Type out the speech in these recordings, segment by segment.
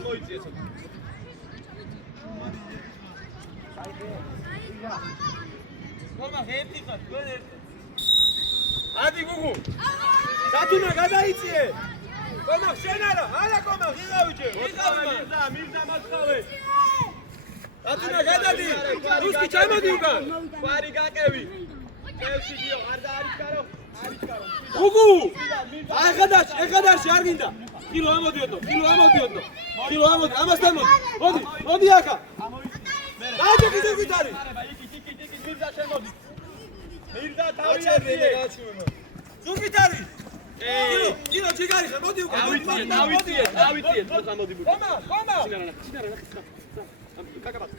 გამოიწიე ცოტა. Გომა ერთი ხარ, გოლ ერთი. ადი გუგუ. დათუნა გადაიწიე. გომა შენ არა გომა ღიღავიჯე. მირზა მასხავე. დათუნა გადადი. რუსკი ჩამოდი უკან. კვარი გაკევი. კევში დიო, არ არის კარო. გუგუ. ეხადაში არ გინდა. კილო ამოდიოდო. ამასთან მოდი ახლა. დაიჯე გიზებით არის. მირზა შემოდი. მირზა თავი არის. ზურგით არის. კილო ჩიგარი ხა მოდი უკან. დავიწიე, მოხა მოდი ბურთი. ხომა. სინარა. კაკაბას.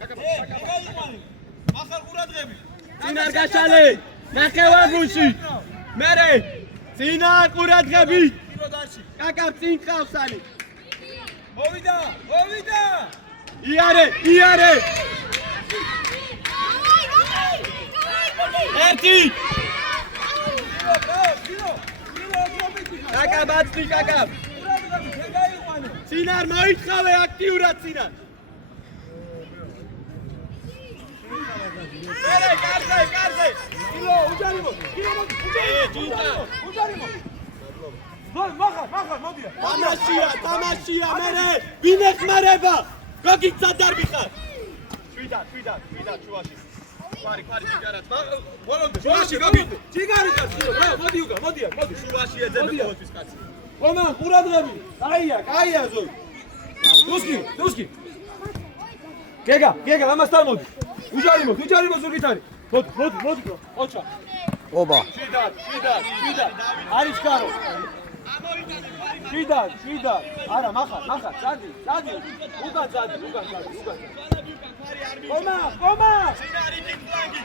ახალ ყურადღები. სინარ გაშალე. ნახევარგულში. მერე. სინარ ყურადღები. კილო დარში. კაკაბ წინ ყავსანი. მოვიდა. იარე. ერთი. კაკაბ. სინარ მოიწყავე აქტიურად სინარ. მერე კარზე. კილო უჯარიმო. უჯარიმო. მახარ მოდია. თამაშია მერე. ვინ ეხმარება? გოგიცა დარბი ხარ. შვიდა ჩუაში. კვარი ჯიგარაც. ბოლომდე. ჩუაში გოგი. ჯიგარი ხარ კილო. მოდი უკან, მოდი. ჩუაში ეძებე ყოველთვის კაცი. ხომა ყურადღები. კაია ზოგი. დუსკი. გეგა ამასთან მოდი. უჯარიმო ზურგით არის. მოდი. ოჩა. ობა. შვიდა. არის კარო. შვიდა. არა, მახარ. წადი. უკან წადი. ხომა. სინარი ტიპლანგი.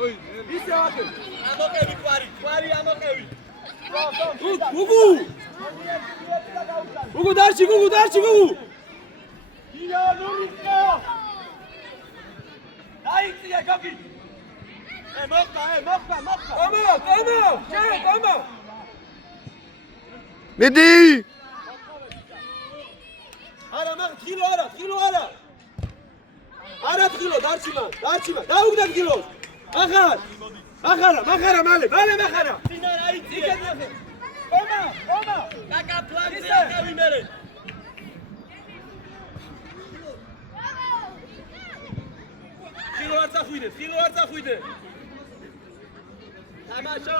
ოი, ისე აკე. ამოყევი კვარი ამოყევი. გუგუ დარჩი. იანურიკა. დაიწია გოგი. მოხდა. ყომა. მიდი. არა მაგ თხილო არა. არა თხილო დარჩიმან. დაუგდა თხილოს. მახარა მალე მახარა. სინარა იწიე. ყომა. კაკა პლანზე აკავი მერე. თხილო არ წახვიდე. თამაშო.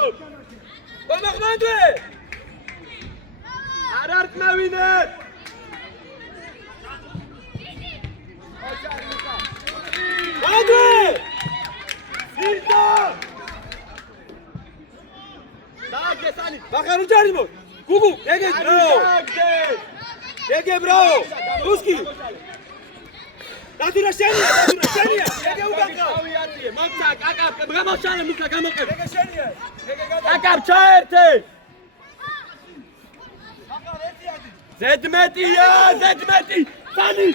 ყომა ხმანდვე. არ არკმევინე. Madre! Silta! Dagge Sani! Bakar uçarimo! Gugu! Ege bravo! Ruski! Datura Şeniye! Ege uganka! Maksak! Akap! Gamoşane Musa gamoqeb! Ege Şeniye! Akap çaerte! Zedmeti! Sani!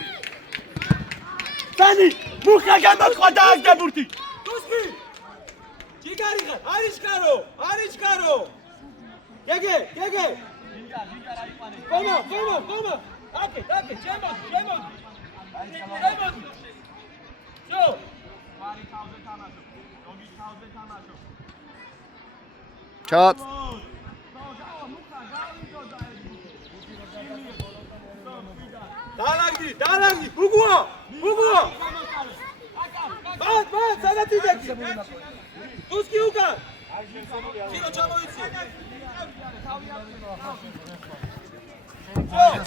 Musa gamoqwa daagda burti! Ruski! Jigari xar! Arish karo! Ege! Qoma! Ake! Chemod! Čo? Čat! Dalagdi! Guguo! Bat! Sadati deki! Tuski ukan! Kilo çamoitsi!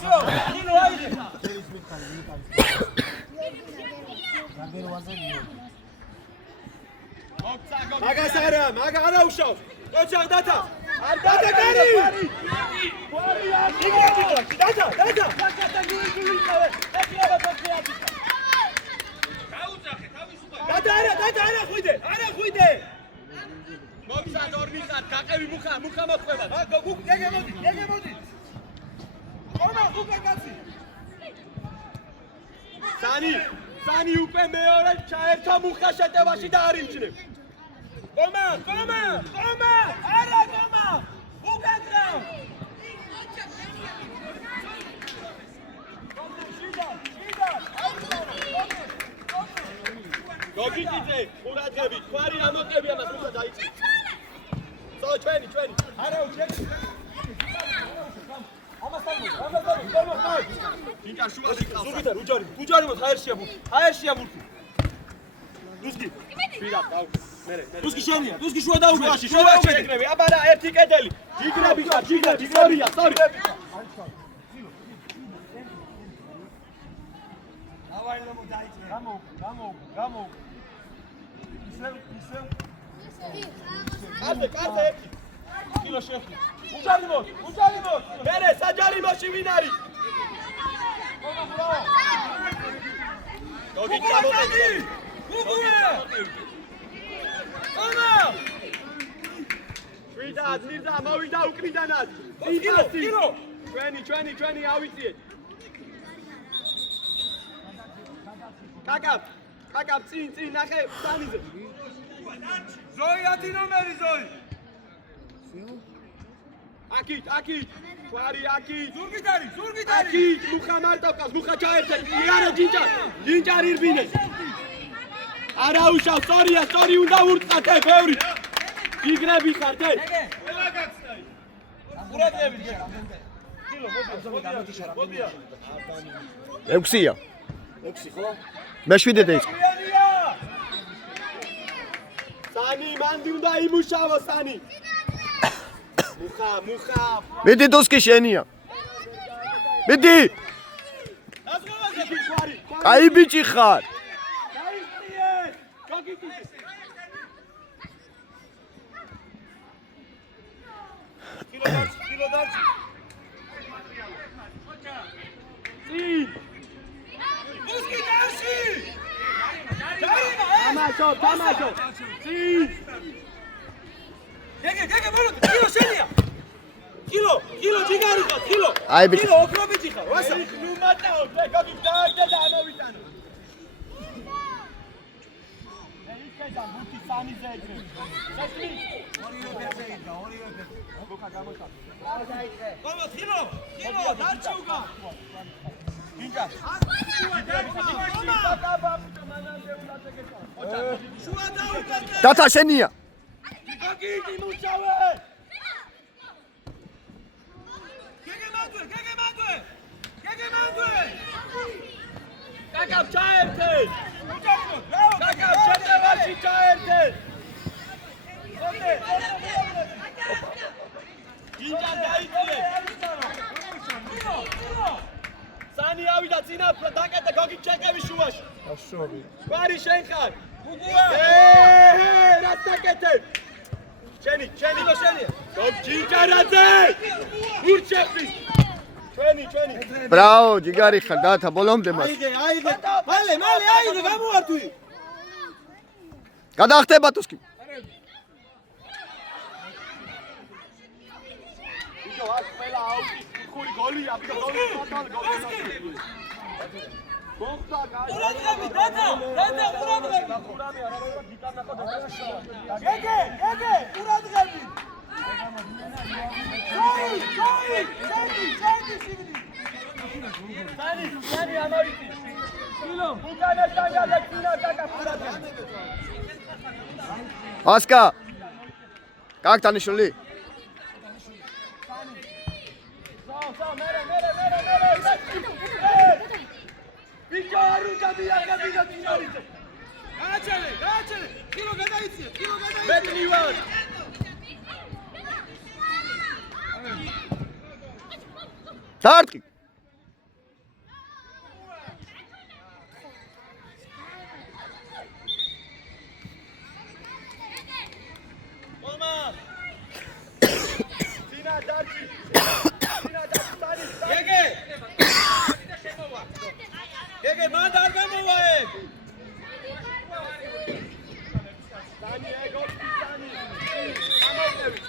Čo! Kilo haydi! Maga ara უშავს! Qochaq data! Data gari! Data ara ხვიდე! მოგზად ორ მიხარ, გაყევი მუხა მოხდება. გეგე მოდი! ყომა უკან კაცი! Sani უკვე მეორე ჩაერთა მუხა შეტევაში და არ იმჩნევ. Qoma! Არა qoma! უკან ყავ! გოგიტიძე, ყურადღებით, ქვარი ამოყები ამას, მუხა დაიწი. სო, ჩვენი. არა, უჩენი. ამასთან მოხარ. ინკა შუაში ყავს. ზუგიტა, უჯარი მოთ, ჰაერშია ბურთი. რუსკი. ვირა, დაუ. მერე. რუსკი შენია, რუსკი შუა დაუგე. შუაში ეგრევე. აბარა, ერთი კედელი. ჯიგრები ხარ, ჯიგრები, სორია. დავაი ლომო დაიწე. გამო. ისევ. კარზე ერთი. კილო შეხი. უჯარი მოთ. მერე, საჯარიმოში ვინ არის? გოგიტა მოყევი. უგუე. ამა. შვიდა, მოვიდა უკრიდანად. კილო. ჩვენი ავიწიეთ. კაკაბ წინ ნახე სანიზე. ზოი 10 ნომერი ზოი. აკით. ხვარი აკით. ზურგით არის. აკით, მუხა მარტავკას, მუხა ჩაერთე. იარა ჯინჯარი რბინეს. არა უშავ, სწორი უნდა ურწყათ, ბევრი. ჯიგრები ხართ, ყველა გაცნაი. ყურადღებით. კილო, მოდია. 6-ია. 6 ხო? მე 7 დაიწყო. სანი, მანდი უნდა იმუშავო სანი. მუხა. მიდი დუსკი შენია. მიდი. ასღავაზე ფიქვარი. კაი ბიჭი ხარ. დაიწიე. გოგიტიძე. კილო დარჩი. წინ. მუსკი დარჩი. თამაშო. წინ. გეგე მოლოდ კილო შენია. კილო ჯიგარი ხარ, კილო. აი ბიჭი. კილო ოქრო ბიჭი ხარ. ვასა. ნუ მატაო, გოგი დააგდა და ამოვიტანო. ისედა ბუთი სანიზე ეგრე. სესმი. ორივე ფერზე. ბუკა გამოცა. ყომა კილო, დარჩი უკა. ინჯა. შუა დაუკეთე. დათა შენია. გოგიტი მუშავე. გეგე მანდვე. კაკაბ ჩაერთე. კაკაბ შეტევაში ჩაერთე. ინჯა დაიწიე. სანი ავიდა წინა დაკეტე გოგი ჩეკები შუაში. აშობი. ხვარი შენ ხარ. უგუა. რას დაკეტე? ჩენი შენია. გოგჯინჯარაძე. ურჩები. ჩვენი. ბრავო, ჯიგარი ხარ, დათა ბოლომდე მას. აიღე. მალე აიღე, გამოვარდვი. გადახტება დუსკი. ვიდეო აქ ყველა აუქის ხური გოლია, ვიდეო გოლი ფატალი გოლი. მოხდა კაი. ყურადღებით, დადა, ყურადღებით. ყურამი არა რა გიტარ ნახო დააშა. გეგე, ყურადღებით. სანი ამოვიწი. კილო, უკანასთან გადაჭინა დაკაფურადღებით. ასკა. კაკთანიშვილი. მერე. ბიჭო არუჯა მიაგებინა წინორიზე. გააჩერე. კილო გადაიწიე. მეტნივარ. დარტყი. მამა. ძინა დარჩი. გეგე მან არ გამოვაე. სანი ეგოქცანი. ამოვიდები.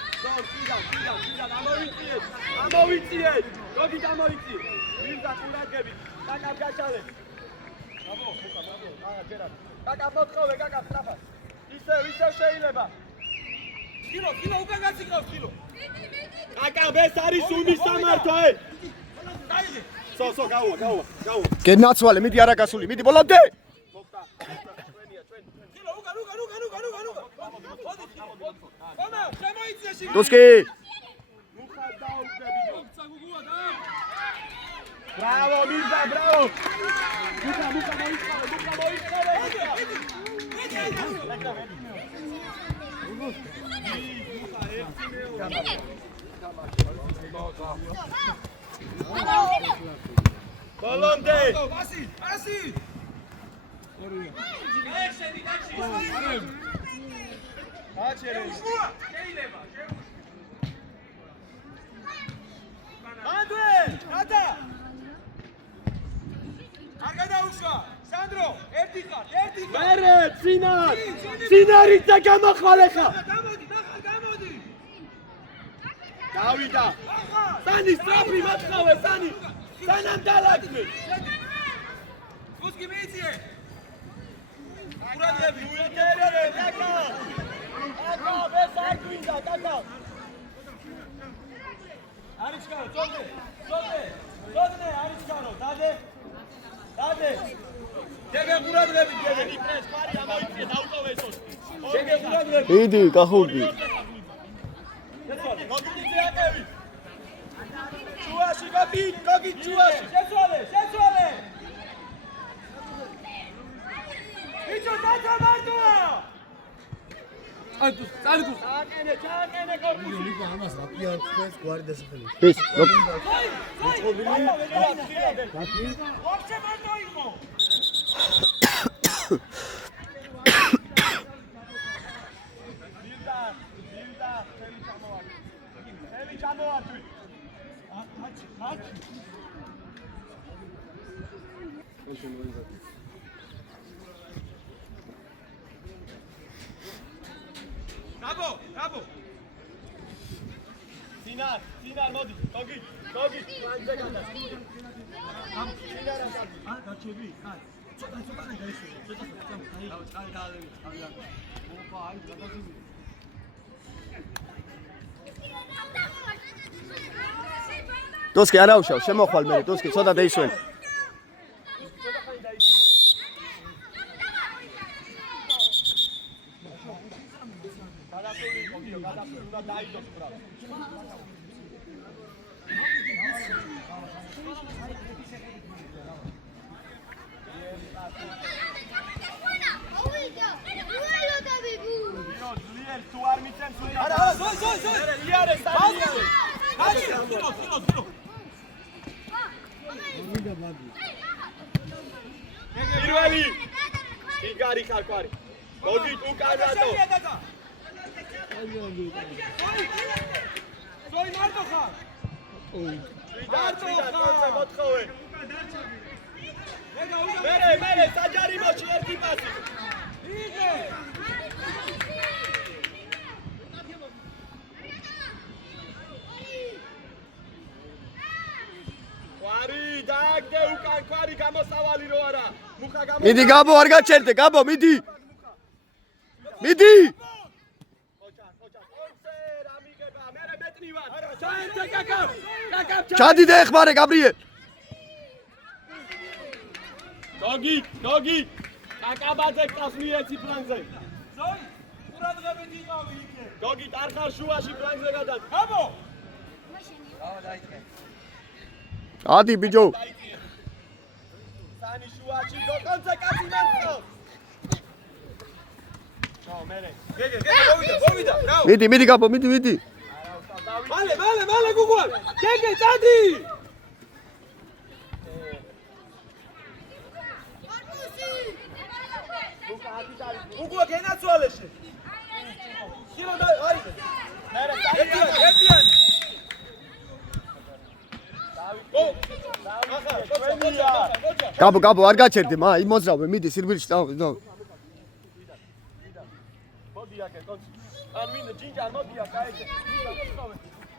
ამოვიწიე. გოგი დამოვიწი. ვინდა ყურადღებით. კაკაბ გაჩალე. აბო, აა ჯერა. კაკაბ მოთხოვე, კაკაბ სწრაფად. ისევ შეიძლება. კილო უკან გაწიკრავს კილო. კაკაბ ეს არის უმის სამართო. დაიძე. სო გაუვა. გენაცვალე, მიდი არა გასული, მიდი ბოლომდე. მოხდა. Tuski. Bravo, Mirza, bravo! Muka Balon de! Asi! Andrei! Ata! Argadausha! Sandro! ერთი ხარ! მერე, წინარ! წინარით და გამახვალ ხა! გამოდი! დავიდა! სანი სტრაფი მათხავე, სანი! სანამ დალაგმე! Tuski მიიწიე! ურადები, უიტერე, კაკა! კაკა, ეს არ გვინდა, კაკა! არიჩკარო, წოდნე, არიჩკარო, დადე! დეგე ურადები, დეგე! იფრეს, კვარი ამოიწიე, დაუტოვე სოსტი! დეგე ურადები! Idi, კახურდი. მოგიწიე აკევი! ჩუაში, გოგი, ჩუაში! შეცვალე! Icho tata martua! Çağırkene korkusu! Liga amas rapia tres guarda sefeli. Pes, lop. Vapse martua imo! Bilda, Semi çamovar tüy! Aç! Bravo! Sinar, modi, Gogi, lanze gada. Sinar am. Gaçebi, hay. Çota ne gayse. Çota. Opa, ay gadası. Tuski, არა უშავ, შემოხვალ მე, Tuski, ცოტა დაისვენ. პირველი იგარი ხარკვარი მოდი თუ კარატო ზოი მარტო ხარ მარტო ხარ მოთხოვე მერე საჯარი მოჩი ერთი პასი იგე კვარი დააგდე უკან კვარი გამოსავალი რო არა მუხა გამო მიდი გაბო არ გაჩერდე, გაბო, მიდი. ხოჭა კონცერ ამიგება მერე მეტნივარ ჩაენდე კაკა ჩადიდე ეხმარე, გაბრიელ. გოგი კაკაბაძე კასმიეცი პლანზე ზოი ყურადღებით იყავი იქე გოგი ტარხარ შუაში პლანზე გადად გაბო დაიწყე ადი ბიჯო. სანი შუაში გოკონცე კაცი მარტო ჩაო მერე გეგე მოვიდა ბრავო მიდი გაბო, მიდი. მალე გუგუალ გეგე წადი უგუა გენაცვალეში ხილო და არის მერე ერთიან გაბო, არ გაჩერდე, მა, იმოძრავე, მიდი სირბილში დავა. მოდი აქე კონცი ან ვინ ჯინჯარ მოდი აქ აიჭე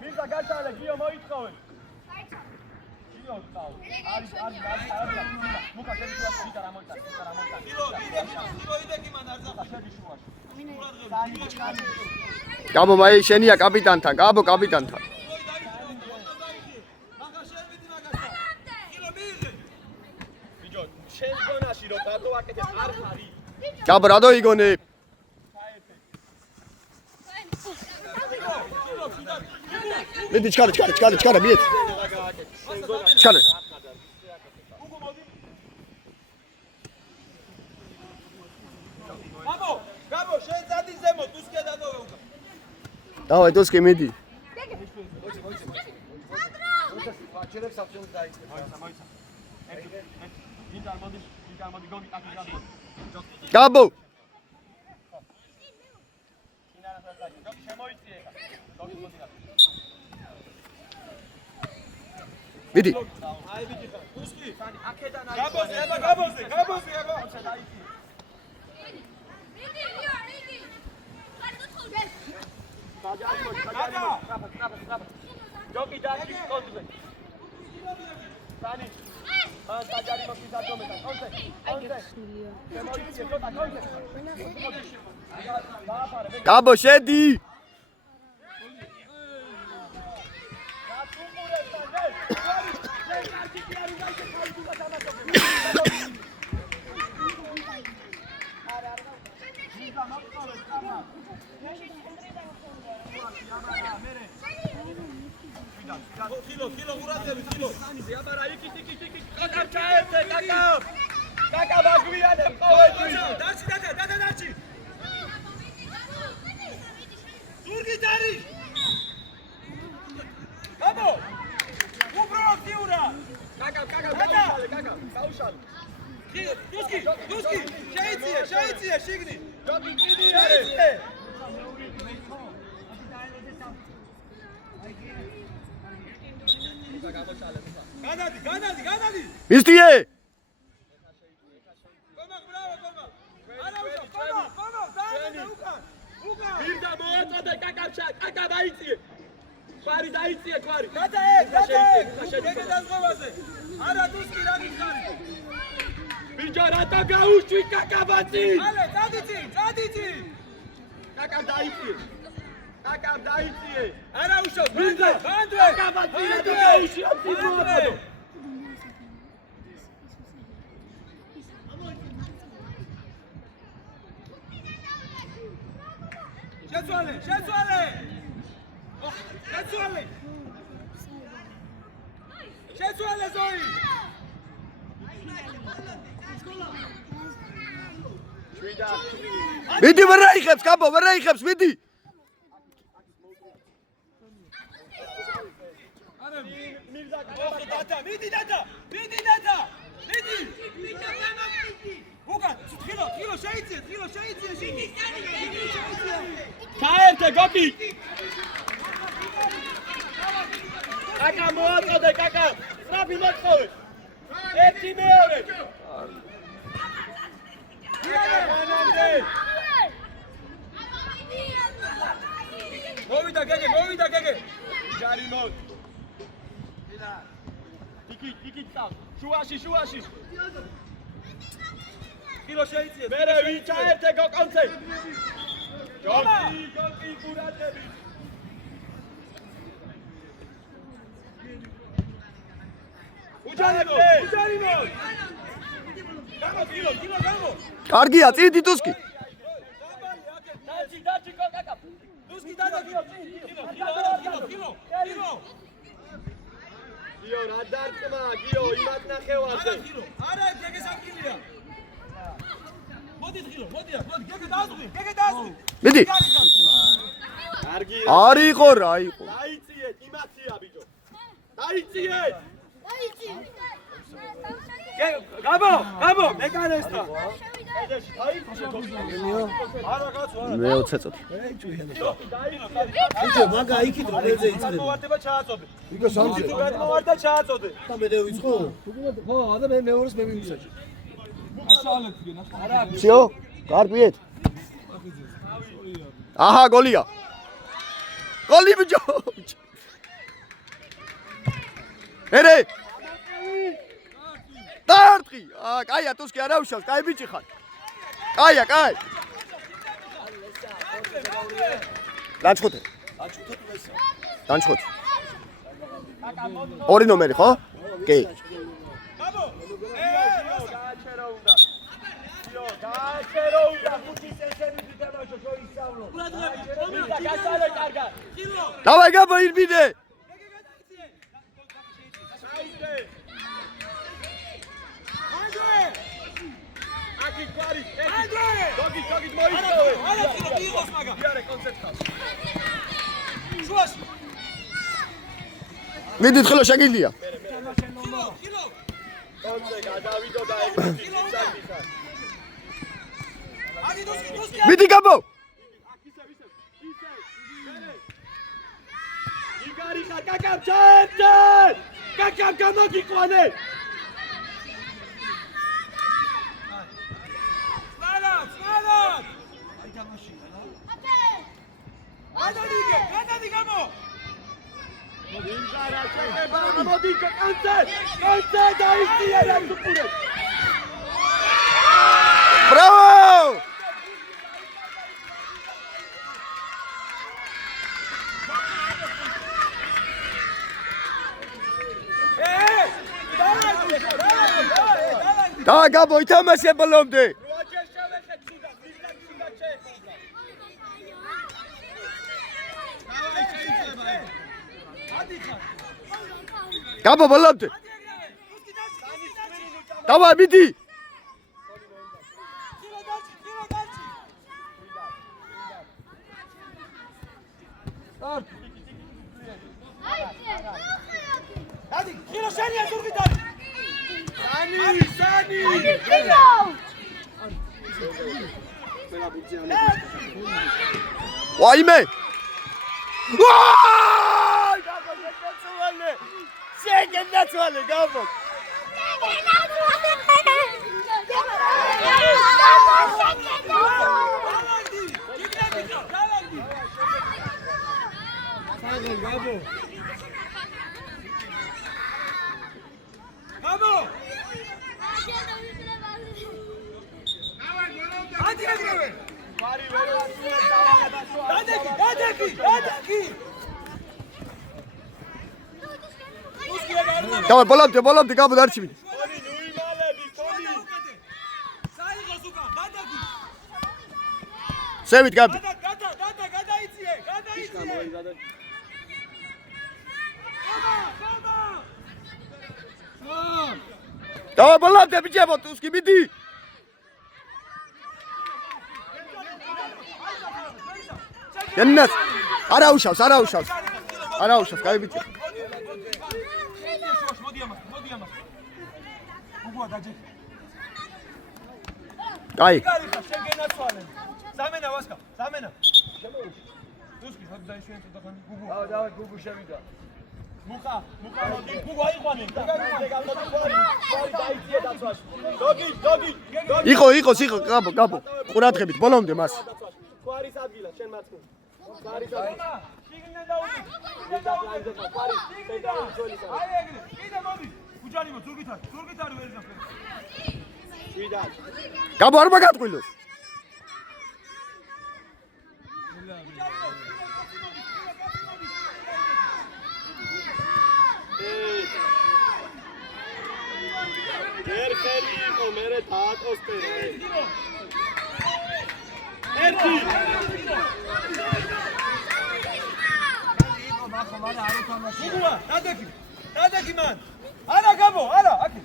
მიზა გაჩალე გიო მოითხოვე გიო წავ არის მუკა შენ შუაში ვიდა რა მოიტან გილო იდექი მან არ ზახა შედი შუაში გაბო, მაი შენია კაპიტანთან, გაბო კაპიტანთან. მაგა შენ მიდი მაგასა გილო მიიღე ბიჯო შენ გონაში რომ დადო აკეთებ არ ხარი გაბო რა დაიგონე? მიდი ჩქარა მიეთ. ჩქარა. გაბო შენ წადი ზემო დუსკე დადოვე უკან. დავაი დუსკი მიდი. ჩერებს აფშენს დაიწყე. გაბო. მიდი. აი ბიჭი ხარ. დუსკი. აქედან აი. გაბოზე, აბა გაბოზე, აბა. ჯოკი დაჭი კონტროლ. სანი. ან საჯარი მოხდა დომეთა. კონტროლ. გაბო შედი. Kilo, ურატები, kilo. აბარა, იქ. კაკა ჩაერთე, კაკა. კაკა ბაგვიანებ ყოველთვის. დაჩი, დაჩი. ზურგით არის. აბო. უბრალოდ დიურა. კაკა, გაუშალე. დუსკი, შეიწიე, შიგნი. ჯოკი კიდი არის. განადი. მისტიე. ვირდა მოაწოდე კაკა დაიწიე. კვარი დაიწიე, კვარი. გადა, შეგე დაზღვევაზე. არა დუსკი რა გიხარი. ბიჭო რატო გაუშვი კაკა ბაცი? ალე, წადიცი. კაკა დაიწიე. არა უშავს, ბინდე, ბანდვე. კაკა ბაცი რატო გაუშვი ამ თვითმოაფადო? შეცვალე. შეცვალე ზოი. მიდი ვერ აიხებს, გაბო, ვერ აიხებს, მიდი. მიდი დადა. უკან, ხილო შეიწიე. ჩაერთე გოკი. კაკა მოაწოდე, კაკა. სტრაფი მოწყოვე. ერთი მეორე. მოვიდა გეგე. ჯარი მოდ. ტიკი წავ. შუაში. კილო შეიწიე. მერე ვინ ჩაერთე გოკონცე. ჯოკი კურატები. უჯარი მოდ. გამო. კარგია, წიდი დუსკი. დაჩი კაკა. დუსკი დადა კილო. გიო რა დარტყმა, იმათ ნახევარზე. არა, გეგე სამკილია. მოდი, გეგე დაასვი. მიდი. კარგია. არ იყო რა იყო. დაიწიე, იმათია ბიჭო. დაიწიე. გაბო, მეკანესტა. არა კაცო, არა. მე 20 წუთი. ბიჭო, მაგა იქით რომელზე იწდება. მოვარდება ჩააწოდე. იქო სამზე. თუ გადმოვარდა ჩააწოდე. და მე დავიწყო. ხო, და მე მეორეს მე მიმისაჭი. всё, გარკვიეთ. აჰა, გოლია. გოლი ბიჭო. ერე. დარტყი. კაია, თუსკი არა უშავს, კაი ბიჭი ხარ. კაია. ლანჩხუთი. ორი ნომერი ხო? კი. გაბო. გააჩერა უნდა. Давай, Gabo, ირბიდე. Აკი კვარი. გოგი მოიწოვე. არა, იყოს მაგა. იარე, კონცერტს. შუაში. მიდით ხელო შეგიძლია. კონცე გადავიდო და ეგრე ისაგიხარ. აკი დუსკი. მიდი Gabo. იგარი ხარ, კაკამ ჩაერთე! კაკამ გამოგიყვანე! სლალად! აი თამაშია რა. გადადი გამო! იგარა შეხება, მოდი კონცე დაიწია რა თქურე. Bravo! Da Gabo, ითამაშე ბოლომდე. Gabo, ბოლომდე. Давай, მიდი. ადი, ხილო შენია ზურგიდან. Sani! Ვაიმე! შეგენდაცვალე, Gabo! Gabo! Hadi Emre! Bari Dadeki! Давай, ბოლომდე, Gabo, და არჩი მიდი. Toni, ნუიმალები, Toni! საიღო ზუკა, გადაგი! სევით, Gabi. გადაიციე! Давай, ბოლომდე, ბიჭებო, თუსკი მიდი. Ენნას არა უშავს, კაი ბიჭო. მოდი ამას. გუგუა დაჯე. კაი. კარიხა, შენ გენაცვალე. სამენა ვასკა, სამენა. დუსკი, ხა დაიშვენ ცოტა ხანი გუგუა. დავай გუგუ შევიდა. მუხა, მოდი, გუგუა იყვანე. Dogi! იყო, Gabo. ყურადღებით, ბოლომდე მას. Quaris advila, შენ მართლა. Quaris ენა, შიგნიდან დაუდი. აი ეგრე, კიდე მოდი. უჯარი მო, ზურგითარი ვერ იზამს. შვიდად. Gabo არ მაგატყვილოს. ერხელი იყო, მერე დაატოსტერე. ერთი. გუგუა, დადექი მან. არა Gabo, არა, აკი.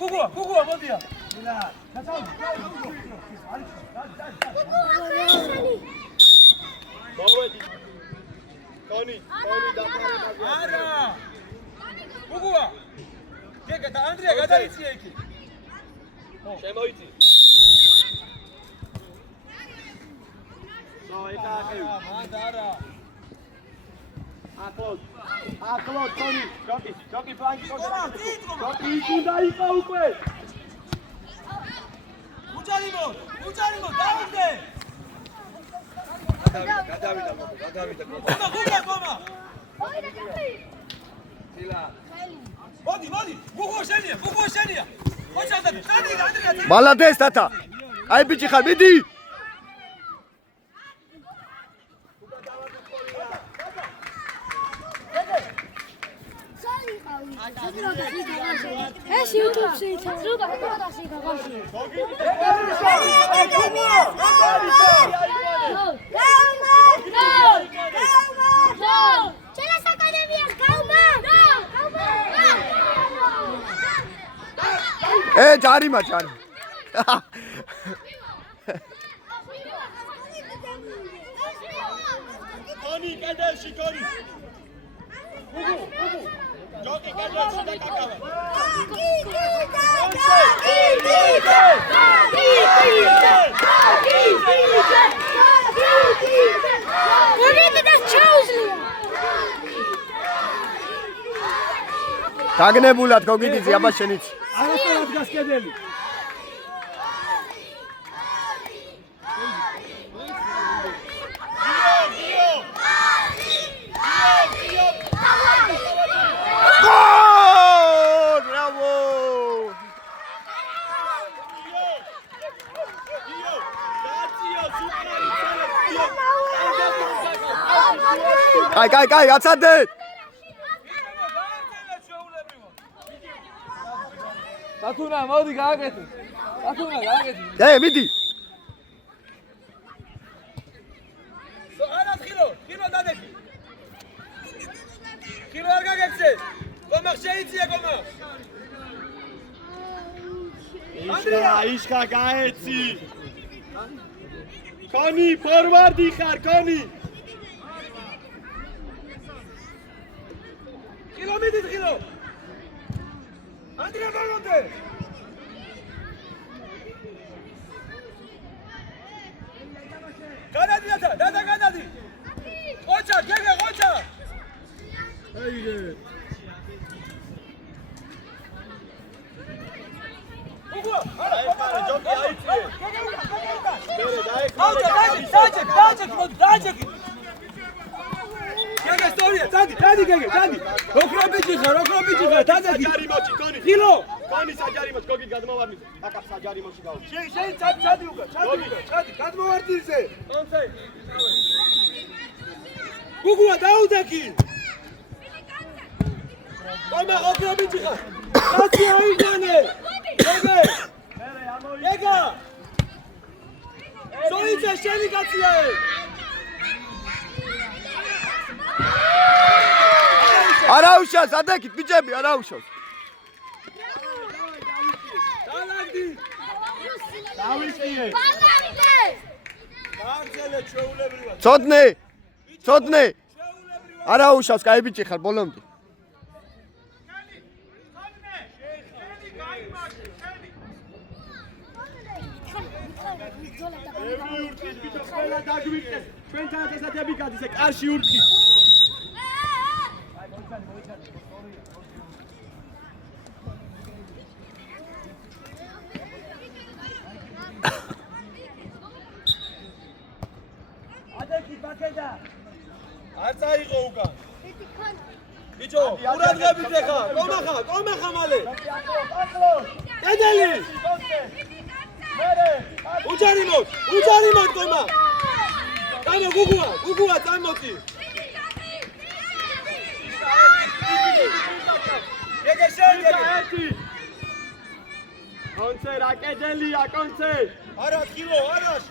გუგუა, მოდია. მოვედი. Toni დაფარება. არა. გუგუა. გეგა და ანდრია გადაიციე იქი. შემოიწი. ეკაკი. მანდ არა. ახლოს Toni, ჯოკი ფლანკი კონტროლი. ჯოკი უნდა იყო უკვე. უჯარი მო, დავიდე. გადავიდა. გუგუა. მოდი, გუგუა შენია. ოჩა და ანდრია. მალადეს თათა. აი ბიჭი ხარ, მიდი. ეს YouTube-ში იცავს. ზოგადად გაგავში. ჩელას აკადემიას გავმა. ჯარიმა. Koni, კედელში, Koni. ჯოკი კედელში და კაკავა. გაგნებულად გოგიდიძე აბა შენიც. არასდროს დგას კედელი. კაი, აცადეთ. დათუნა, მოდი გააკეთე. მიდი. არა ხილო დადექი. ხილო არ გაგეცე. კომახ შეიწია კომახ. იშხა გაეცი. Koni, ფორვარდი ხარ, Koni. ხილო მიდით ხილო. ანდრია ბოლონდე. გადადი დადა. ყოჩა, გეგე ყოჩა. აიგე. უგო, არა, ჯოკი აიწიე. დაჯეკი. გეგე სწორია, დადი გეგე. ოქრო ბიჭი ხარ, დაძეკი. საჯარიმოში, Koni. ხილო. Koni საჯარიმოში, გოგით გადმოვარდი. აკა საჯარიმოში გავა. შენ ჩადი უკა, გადმოვარდიზე. კონცე. გუგუა დაუდეკი. კომა ოქრო ბიჭი ხარ. კაცი აიგანე. გეგა. სოიცე შენი კაცია. არაუშავს, ადეკით ბიჭები, არაუშავს. დალაგდი. დავიშიე. გააგზელე ჩვეულებრივად. ცოდნე. არაუშავს, კაი ბიჭი ხარ ბოლომდე. ევრი ურთის ბიჭო ყველა დაგვიყეს. ჩვენთან დასათები გადის, კარში ურთის. ადეკი ბაკედა. არ წაიღო უკან. ბიჭო, ურად ურად გაბიძე ხარ. კომახა მალე. კედელი. უჯარიმოთ კომა. კამა გუგუა წამოწი. გეგე შეგე. კონცე რა კედელია, კონცე. არა ხილო, არას.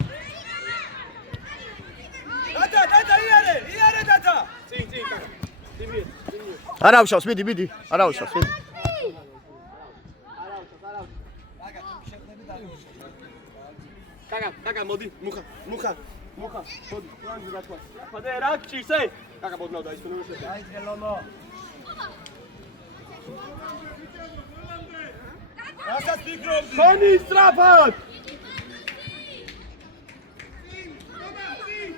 დადა იარე დადა. წინ კაკა. ძიმიე. არაუშავს, მიდი. არაუშავს, მიდი. კაკა მოდი, მუხა. მოდი, პლანზე დათვა. ხადე რა გჭირს ე? კაკა ბოდნავ და ის ნუ შედა. დაიწყე ლომო. რასაც ფიქრობდი? Koni სწრაფად.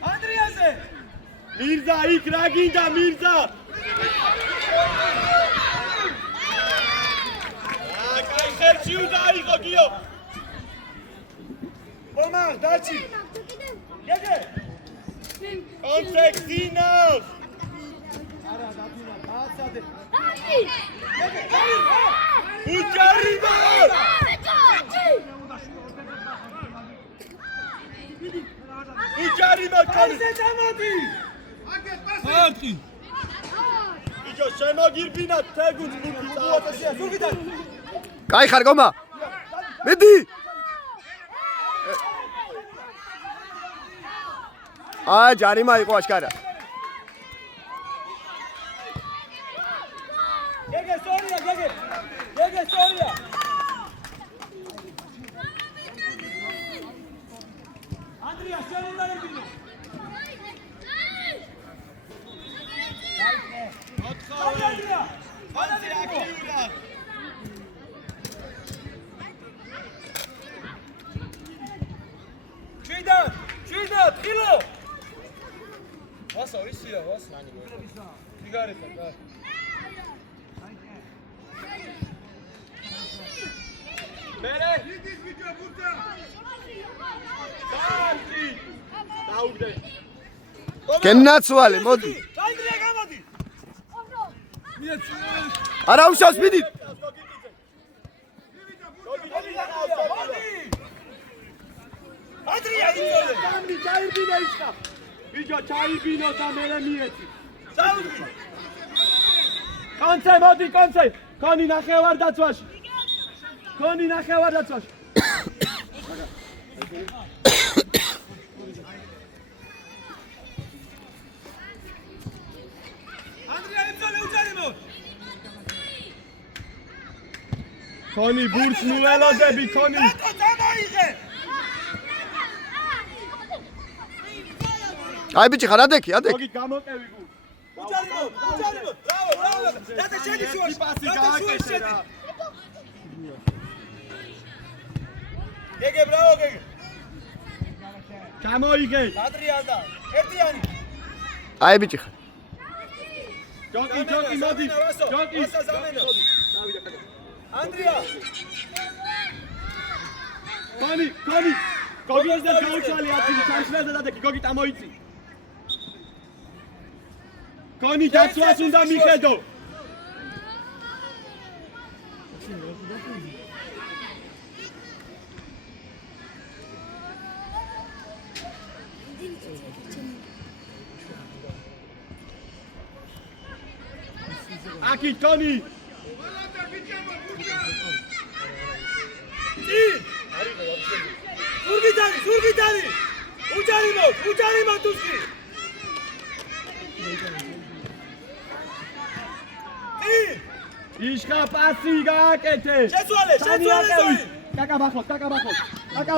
ანდრიაზე. მირზა იქ რა გინდა მირზა? კაი ხერხი დაიღო გიო. კომარ დაჩი. გეგე. კონტექსტინოს. არა დათუნა დააცადე. უჯარიმა. უჯარიმა კაი. ისე წამოდი. ხარტი. ბიჭო, შემოგირბინა თეგუც მუქი გუგუა ზურგიდან. კაი ხარ გომა მიდი ჯარიმა იყო აშკარა გეგე სორია, გეგე. გეგე სორია. ანდრია შემოდარებინე. ანდრია. ხანზე აქტიურა. შვიდად, ხილო. ვასა, ისია, ვასა. იგარეთ, და. მერე იდის ბიჭო ბუთა. დამჭი. დაუგდე. გენაცვალე მოდი ანდრია გამოდი. არა უშავს მიდი ანდრია იწოლე. დამი ჩაირბინა ისხა. ბიჭო ჩაირბინო და მერე მიეცი. დაუდგე. კონცე მოდი კონცე. კონი ნახევარ დაცვაში. კონი ნახევარ დაცვაში. ანდრია იწოლე უჯარიმო. კონი ბურს ნუელოდები კონი. რატო დამოიღე? აი ბიჭი ხარ ადექი გოგი გამოყევი გულ. უჯარიმო. ბრავო. დადა შედი შუაში. პასი დადა გააკეთე შუაში შედი. რა. გეგე ბრავო გეგე. გამოიგე. ანდრია და ერთიანი. აი ბიჭი ხარ ჯოკი მოდი. ჯოკი. ვასა ზამენა. ანდრია. კონი. გოგი ეს და გაუჩალი აფილი ჩაშლაზე დადეკი გოგი დამოიწი. კონი დაცვას უნდა მიხედო. აკი კონი. ზურგიდანი. უჯარიმო თუსკი. იშხა პასი გააკეთე. შეცვალე ზოი. კაკა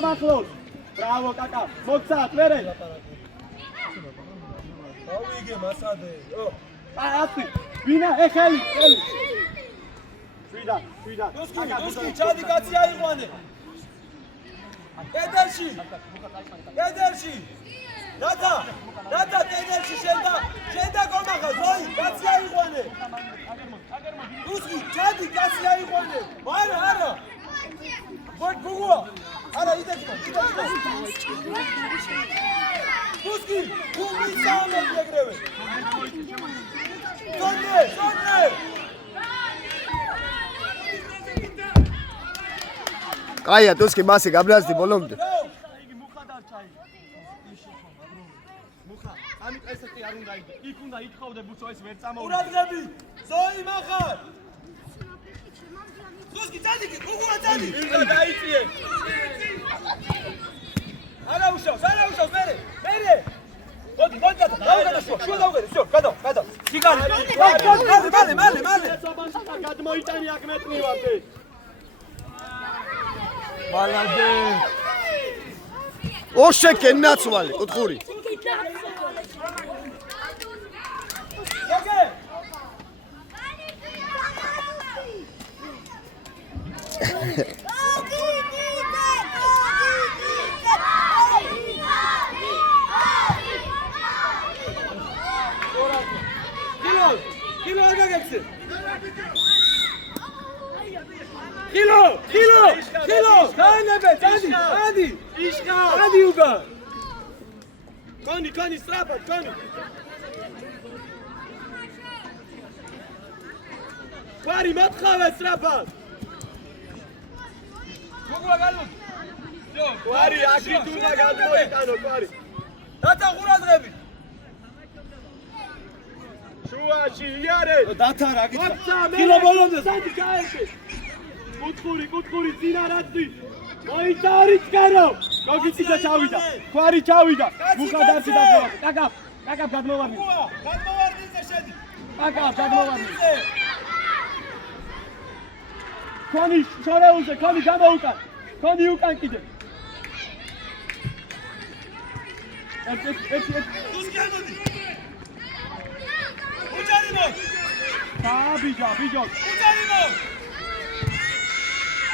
ბახლოს. ბრავო კაკა. მოცათ მერე. ავიგე მასადე. ასი. ვინა ეხელი. შვიდა. თუსკი ჩადი კაცი აიყვანე. კედელში. რათა კედელში შენდა გომახა ზოი კაცი აიყვანე. თუსკი ჩადი კაცი აიყვანე. არა. გუგუა. არა იდეჭმა. თუსკი გუგი საუბრობ ეგრევე. სონე. კაია თუსკი მასე გაბრაზდი ბოლომდე იგი მუხა დარჩა იგი. მუხა. ამით ესეთი არ უნდა იდე. იქ უნდა ითხოვდე ბუცო ეს ვერ წამოვიდა. ყურადღები. ზოი მახარ. თუსკი წადი, გუგუა წადი. ვინდა დაიწიე. არა უშავს მერე. მოდი დაუგადო შუა დაუგადო. შო, გადავა. სიგარი. მალე. გადმოიტანი აქ მეტნივამდე. მალადე. ოშე გენაცვალე კუთხური გეგე. კილო არ გაგეცე. კილო. დაინებე, წადი. იშხა. წადი უგა. კონი სტრაფად, კონი. კვარი მოთხავე სტრაფად. გუგუა გადმოდი. კვარი აქით უნდა გადმოიტანო კვარი. რათა ყურადღები. შუაში. თამაში იარე დათარა გიცა. მოცა კილო ბოლომდე. სადი გაერგე კუთხური ძინა რაცი მოიცარის გარო გოგიცი და ჩავიდა ქვარი ჩავიდა მუხა დარჩი დაგმოვა კაკა გადმოვარდი გადმოვარდიზე შედი. კაკა გადმოვარდი ქონი შორეულზე ქონი გამოუკან ქონი უკან კიდე ეს დუსკი ამოდი. უჯარიმო. ბიჯო უჯარიმო.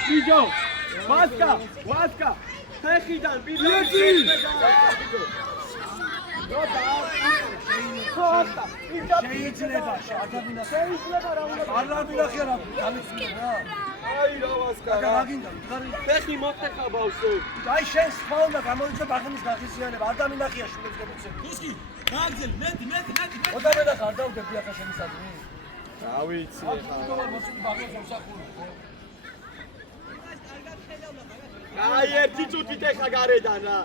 ბიჯო ვასკა ფეხიდან ბიჯო შეიძლება შეიძლება რა უნდა არ მინახია რა გამიწია რა. აი რა ვასკა აკა გაგინდა მდგარი. ფეხი მოხტეხა ბავშვო აი შენ სფალ და გამოიწე ბახნის გახიზიანება არ დამინახია შულებს გებიცე. დუსკი. გააგზელ მეტი. ოდა მე და ხარ დავდები ახლა შენი სადმი. რა ვიცი აი ერთი წუთით ეხა გარედან რა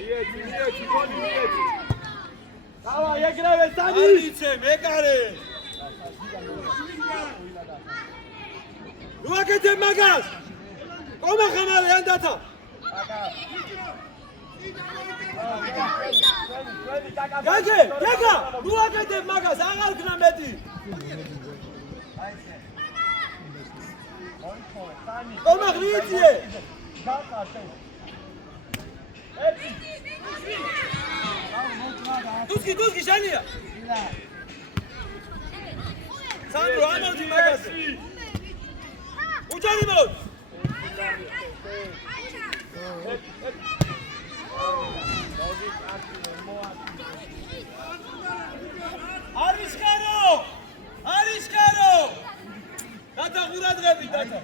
იეთი გოლი დავა ეგრევე სადი იცე მეკარე. ნუაკეთე მაგას ყომა ხამალე ანდათა გაგა ნუაკეთე მაგას აღარ ქნა მეტი ყომა ღრიციე დუსკი შენია. სანდრო ამოდი მაგაზე. უჯარიმო. არის ხარო. დათა ყურადღები დათა.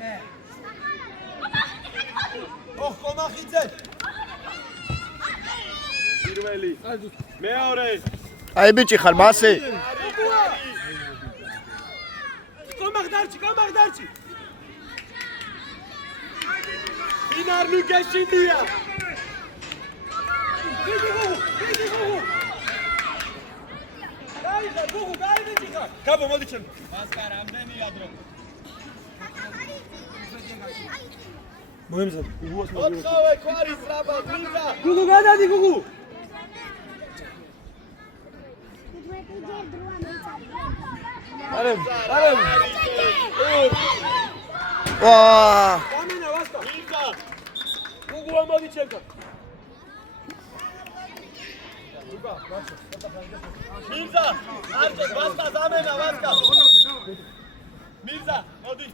ოხ კომახიძე. პირველი მეორე აი ბიჭი ხარ მასე კომახდარჩი ინარ ნუგეშინია გაბო მოდი ჩემ. მასკა რამდენია დრო. მოემზად. ოთხავე ქვარი სრაბა მინდა გუგუ გადადი გუგუ. Arem. ვა გამენა ვასკა მინდა გუგუ ამოდი ჩემთან მინდა არჩე ვასკა გამენა ვასკა მინდა მოდი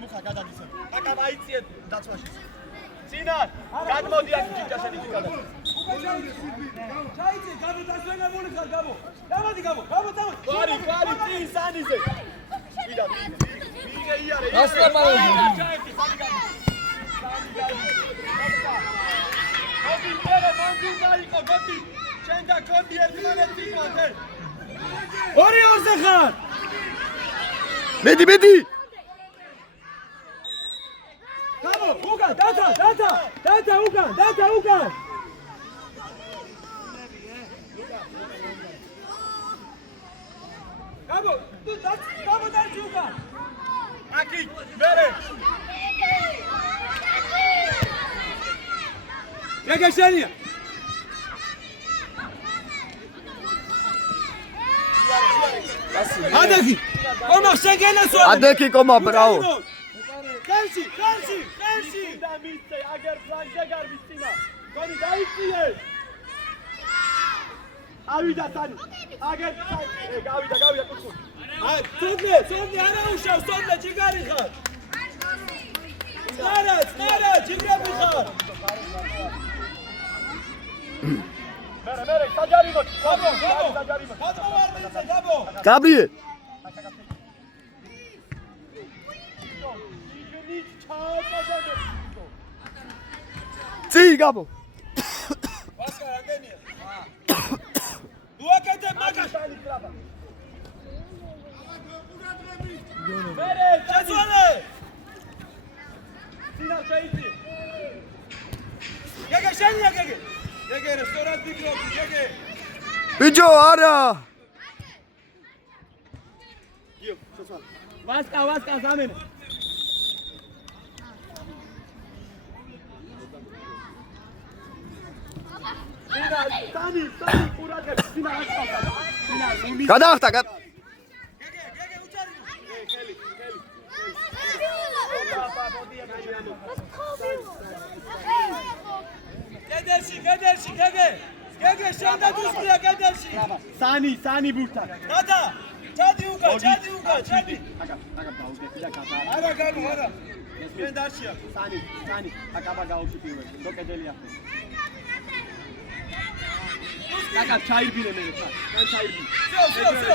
მუხა გადადისე აკა მაიციე დაცვაში წინა გადმოდი აქ ჯიჯაშენი ჯიგადა ჩაიცე გაბო დასვენა მოლიხარ გაბო. დამოდი გაბო დამოდი. კვარი წინ სანიზე ვიდა ვიღე იარე ასლამალო. ოფი მერე მონძილდა იყო გოდი შენ და კოდი ერთმანეთი იყავთ ორი ორზე ხარ. მედი გაბო უკან დათა უკან. გაბო დარჩი უკან. აკი მერე გაგა შენია. ადაკი. კომახ შეგენასო. ადეკი კომა ბრაო ხელში და მისცე აგერ ფლანგზე გარბისინა გონი დაიწიე ავიდა სანი აგერ გავიდა კუთხური აი სონდე არა უშავ სონდე ჯიგარი ხარ. წარა ჯიგრები ხარ. მერე საჯარიმო გაბო გადმოვარდიზე გაბო. გაბრიელ წი გაბო ვასკა რამდენია? დუაკეთე მაგას. მერე შეძვალე. წინა შეიცი გეგე შენია გეგე. გეგე რესტორან ფიქრობ გეგე. ბიჭო, არა. ვასკა სამენა. Sani, ყურადღება, სინა ასხალდა. სინა, გადაახტა. გეგე, შენდა დუსკია კედელში. Sani ბურთა. დადა, ჩადი უკან. არა, მენ დაშია. Sani, აკაბა გაუში პირველი. დოკედელია. Კაკა, ჩაირბინე მე ხა. მან ჩაირბინე. всё.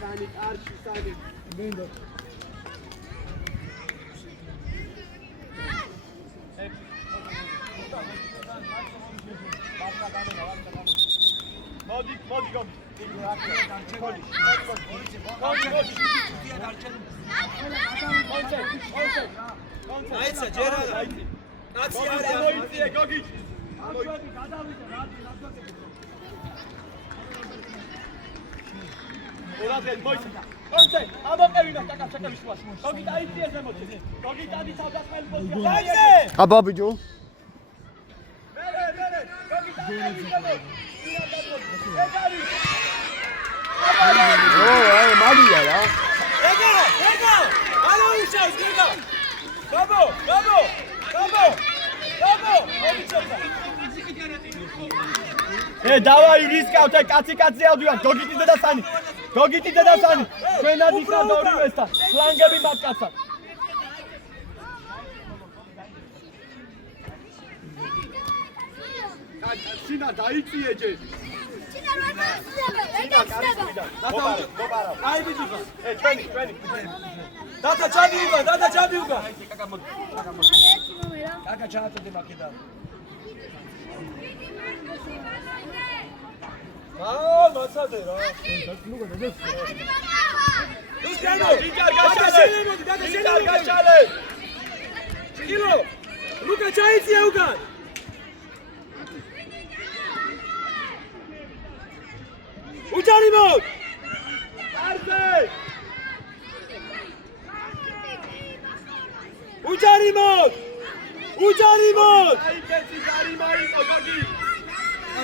Sani, არში, Sani. ბინდო. მოდი, გოგი. აიცა ჯერა. კაცი არის მოიწია, გოგი. ყურადღება, მოიწია. კონცე, ამოყევინა კაკა ჩაკების შუაში. გოგი დაიწია ზემოთ. გოგი დადი თავდასხმელი პოზიცია. დაიძე. აბა ბიჭო. გოგი დაიწია ზემოთ. აი, მაგია რა. გეგა. არა უშავს გეგა. გაბო. დავაი რისკავთ, კაცი ავდივარ. გოგიტი და Sani. ჩვენ ადიხავთ ორივესთან. ფლანგები მათკაცად. სინა დაიწიე ჯე. აი ბიჭო. ჩვენი. დადა ჩადი უკან. კაკა ჩააწოდე მაკედა. მაცადე რა. დუსკიანო, ჯინჯარ გაშალე. კილო. ლუკა ჩაიწია უკან. უჯარი მოდ. არზე. უჯარი მოდ. აი კაცი გარი მაიტო გოგი.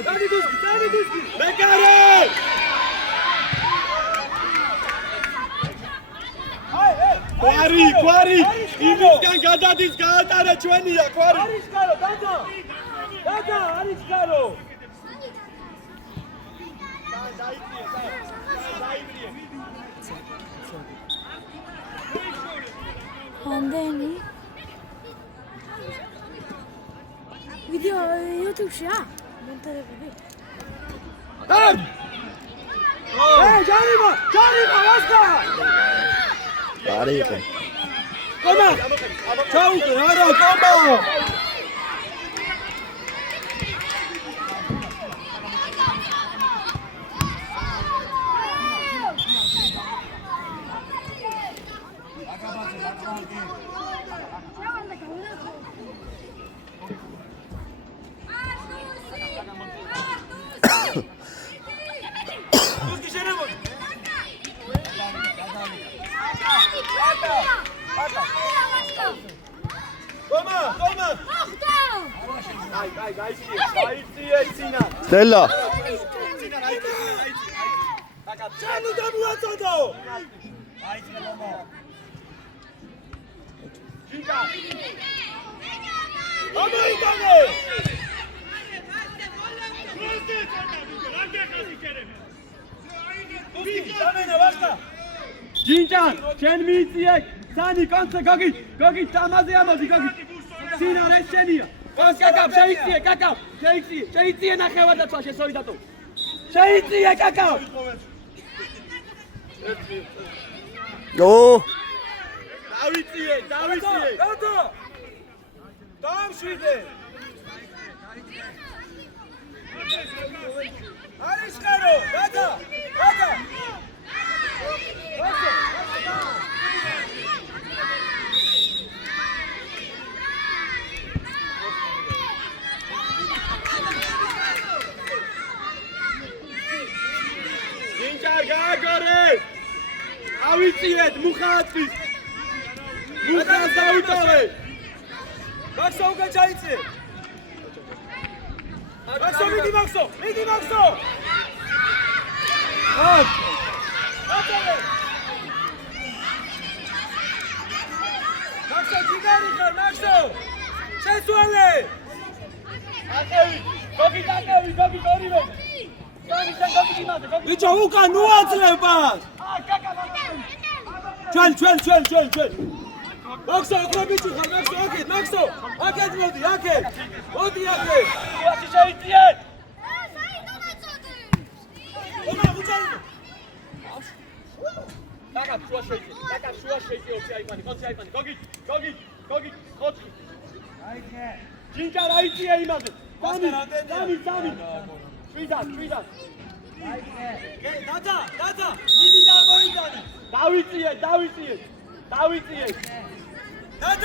დადი დუსკი. მეკარე. კვარი. იმისგან გადადის გაატარა ჩვენია კვარი. არის გარო, დადა, არის გარო. ამდენი ვიდეო YouTube-ში მონტაჟები. ჯარიმა, ვასკა. არი იყო. კომა. ჩაუყე, არა, კომა. დაიწიე სინა. სტელა. ჩანუ დამუაწოდო. ჯინჯა. ამოიტანე. სამენა ვასკა. ჯინჯა, ჩვენ მიიწიე. Sani, კონცე გოგი თამაზე ამოდი გოგი. სინა რა შენია. კაკა, შეიწიე ნახევარ და თვა შესოიდატო. შეიწიე კაკა. ო! დავიწიე. დადა. დამშვიდე. არის ხარო, დადა. დავიწიეთ მუხაათის. მუხას დავიტოვე. მაქსო უკან ჩაიწიე. მაქსო მიდი მაქსო. მაქსო ჯიგარი ხარ მაქსო. შეცვალე. აკევი, გოგი ორივე. ბიჭო უკან უაძლებას ჩვენ მაქსო ოქრო ბიჭი ხარ მაქსო აკეთ მოდი აკეთ შუაში შეიწიეთ. დაკაც შუაში შეიწიეთ. გოგი, ხოჭი. ჯინჯარ აიწია იმაზე. სამი. შვიდად. დადა მიდი და მოიდანე დავიწიეთ. დადა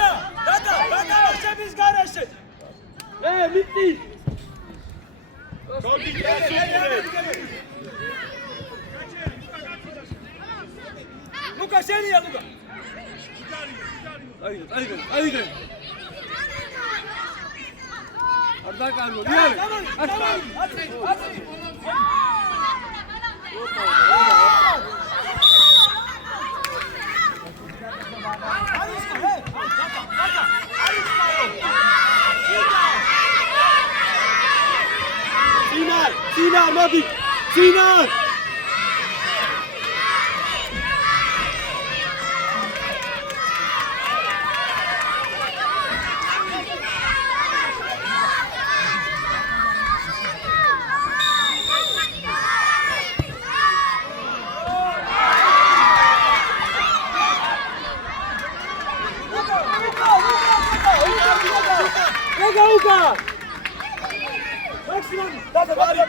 შების გარეშე მიწი. გოგი გასულე. ლუკა შენია ლუკა აიგე არ დაკარგო აცი Tina, მოდი. Tina. Uka!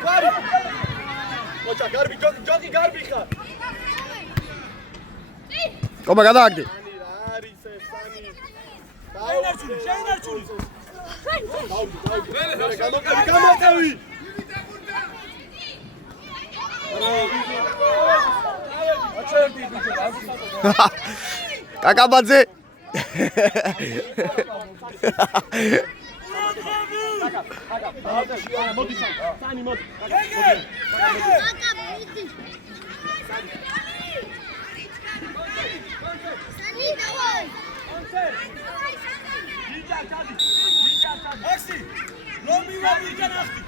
Pari. Ocha, garbi, jogi garbi ხარ. კომა გადააგდი. არის ეს სამი. შეინარჩუნი. გამოკევი. აჩერდი ბიჭო. კაკაბაძე. მოდი სანი მოდი. აქსი რომი ვაგიდან ახდი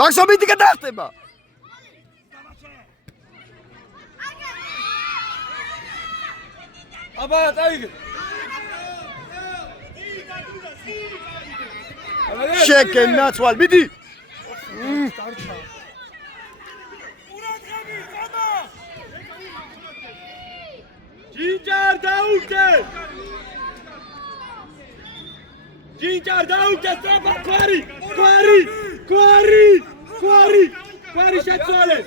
მაქსო მიდი გადახტება. აბა წაიგე შეკენაცვალ მიდი. ჯინჯარ დაუგე ტრაბა კვარი შეცვალე.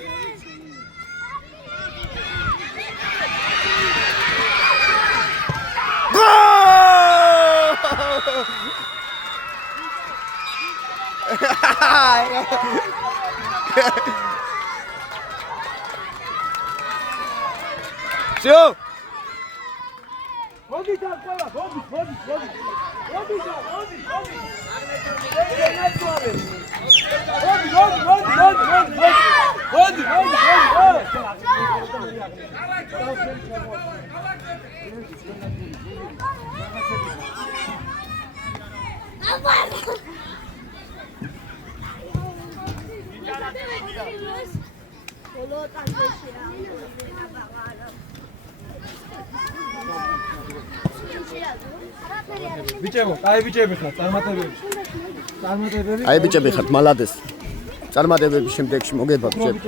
Всё. მოდი და ყველა მოდი ბიჭებო, აი ბიჭები ხარ, წარმატებები. აი ბიჭები ხართ, მალადეს. წარმატებები შემდეგში მოგება ბიჭები.